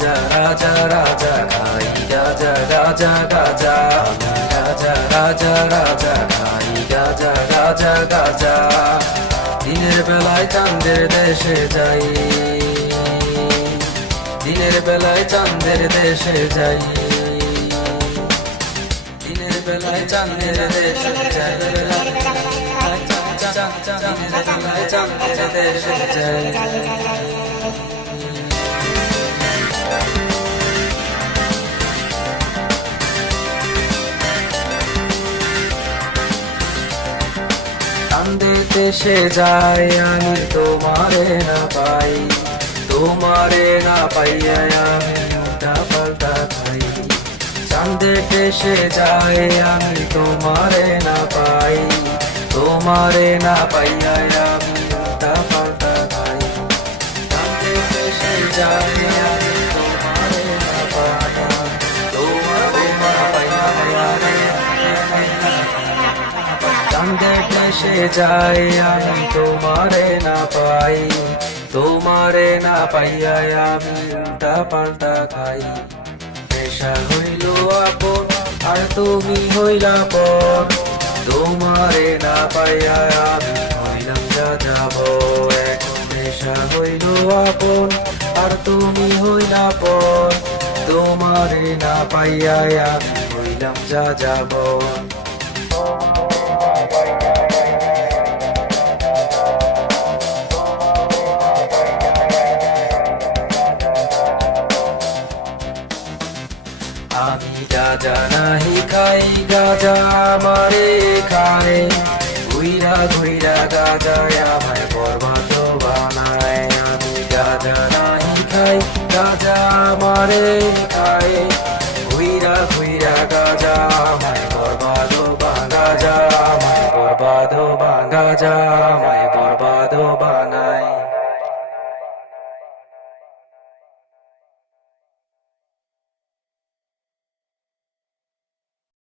রাজা রাজা রাজা খাই গাজা গাজা গাজা আমি রাজা রাজা রাজা খাই গাজা গাজা গাজা দিনের বেলায় চাঁদের দেশে যাই দিনের বেলায় চাঁদের দেশে যাই দিনের বেলায় চাঁদের দেশে যাই চাঁদের দেশে যাই চাঁদের দেশে যাই আমি তোমারে না পাই তোমারে না পাইয়া আমি উল্টা পাল্টা খাই চাঁদের দেশে যাই আমি তোমারে না পাই তোমারে না পাইয়া আমি উল্টা পাল্টা খাই চাঁদের দেশে যাই আমি তোমারে না পাই তোমারে না পাইয়া চাঁদের দেশে যাই আমি তোমারে না পাই তোমারে না পাইয়া আমি উল্টা পাল্টা খাই নেশা হইল আপন আর তুমি হইলা পর তোমারে না পাইয়া আমি হইলাম যা যাব এখন নেশা হইল আপন আর তুমি হইলা পর তোমারে না পাইয়া আমি হইলাম যা যাব আমি গাজা নাহি খাই গাজা আমারে খায় ঘুইরা ঘুইরা গাজা আমায় বরবাদ বানায় আমি গাজা নাহি খাই গাজা আমারে খায় ঘুইরা ঘুইরা গাজা আমায় বরবাদ বানা গাজা আমায় বরবাদ বানা গাজা আমায় বরবাদ বানা